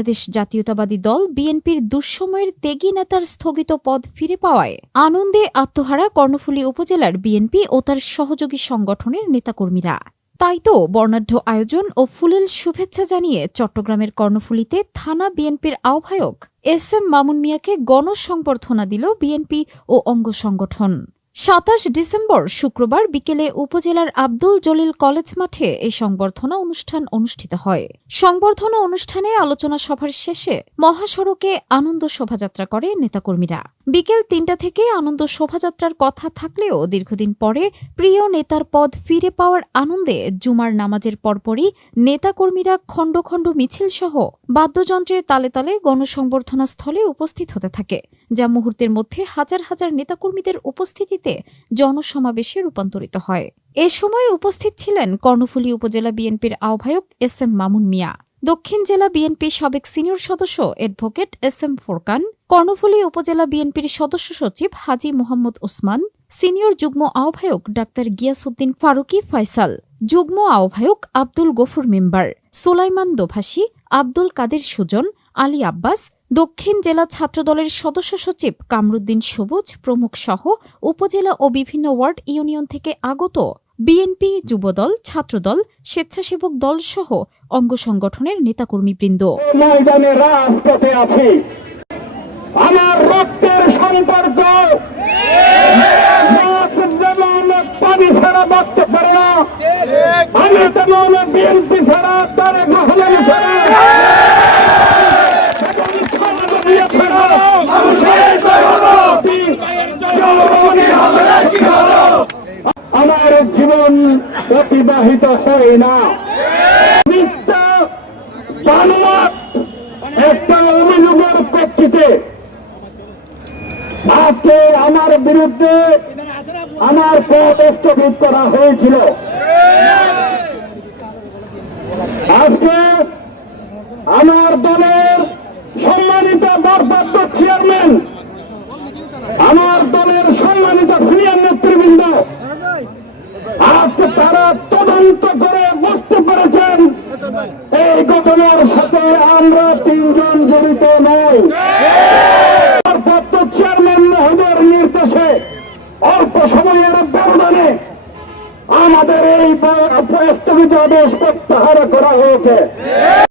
বাংলাদেশ জাতীয়তাবাদী দল বিএনপির দুঃসময়ের ত্যাগী নেতার স্থগিত পদ ফিরে পাওয়ায় আনন্দে আত্মহারা কর্ণফুলী উপজেলার বিএনপি ও তার সহযোগী সংগঠনের নেতাকর্মীরা। তাই তো বর্ণাঢ্য আয়োজন ও ফুলেল শুভেচ্ছা জানিয়ে চট্টগ্রামের কর্ণফুলীতে থানা বিএনপির আহ্বায়ক এস.এম. মামুন মিয়াকে গণসংবর্ধনা দিল বিএনপি ও অঙ্গ সংগঠন। ২৭ ডিসেম্বর শুক্রবার বিকেলে উপজেলার আব্দুল জলিল কলেজ মাঠে এই সংবর্ধনা অনুষ্ঠান অনুষ্ঠিত হয়। সংবর্ধনা অনুষ্ঠানে আলোচনা সভার শেষে মহাসড়কে আনন্দ শোভাযাত্রা করে নেতাকর্মীরা। বিকেল ৩টা থেকে আনন্দ শোভাযাত্রার কথা থাকলেও দীর্ঘদিন পরে প্রিয় নেতার পদ ফিরে পাওয়ার আনন্দে জুমার নামাজের পরপরই নেতাকর্মীরা খণ্ড খণ্ড মিছিল সহ বাদ্যযন্ত্রের তালে তালে গণসংবর্ধনা স্থলে উপস্থিত হতে থাকে, যা মুহূর্তের মধ্যে হাজার হাজার নেতাকর্মীদের উপস্থিতিতে জনসমাবেশে রূপান্তরিত হয়। এ সময় উপস্থিত ছিলেন কর্ণফুলী উপজেলা বিএনপির আহ্বায়ক এস.এম. মামুন মিয়া, দক্ষিণ জেলা বিএনপির সাবেক সিনিয়র সদস্য অ্যাডভোকেট এস.এম. ফোরকান, কর্ণফুলী উপজেলা বিএনপির সদস্য সচিব হাজী মোহাম্মদ ওসমান, সিনিয়র যুগ্ম আহ্বায়ক ডাক্তার গিয়াসউদ্দিন ফারুকী ফয়সাল, যুগ্ম আহ্বায়ক আব্দুল গফুর মেম্বার, সুলাইমান দোভাষী, আব্দুল কাদের সুজন, আলী আব্বাস, দক্ষিণ জেলা ছাত্রদলের সদস্য সচিব কামরুদ্দিন সবুজ প্রমুখ সহ উপজেলা ও বিভিন্ন ওয়ার্ড ইউনিয়ন থেকে আগত বিএনপি, যুবদল, ছাত্রদল, স্বেচ্ছাসেবক দল সহ অঙ্গ সংগঠনের নেতাকর্মীবৃন্দ। ময়দানে রাজপথে আছি, আমার রক্তের সম্পর্ক যেমন পানি ছাড়া বাঁচতে পারে না, আমি তেমন বিএনপি ছাড়া তারেক রহমান ছাড়া আমার জীবন অতিবাহিত হয় না। মিথ্যা বানোয়াট একটা অভিযোগের প্রেক্ষিতে আজকে আমার বিরুদ্ধে আমার পদ স্থগিত করা হয়েছিল। আজকে আমার দলের সম্মানিত ভারপ্রাপ্ত চেয়ারম্যান, আমার দলের সম্মানিত সিনিয়র নেতৃবৃন্দ আজকে তারা তদন্ত করে বুঝতে পেরেছেন এই ঘটনার সাথে আমরা ৩ জন জড়িত নই। ভারপ্রাপ্ত চেয়ারম্যান মহোদয়ের নির্দেশে অল্প সময়ের ব্যবধানে আমাদের এই স্থগিতাদেশ প্রত্যাহার করা হয়েছে।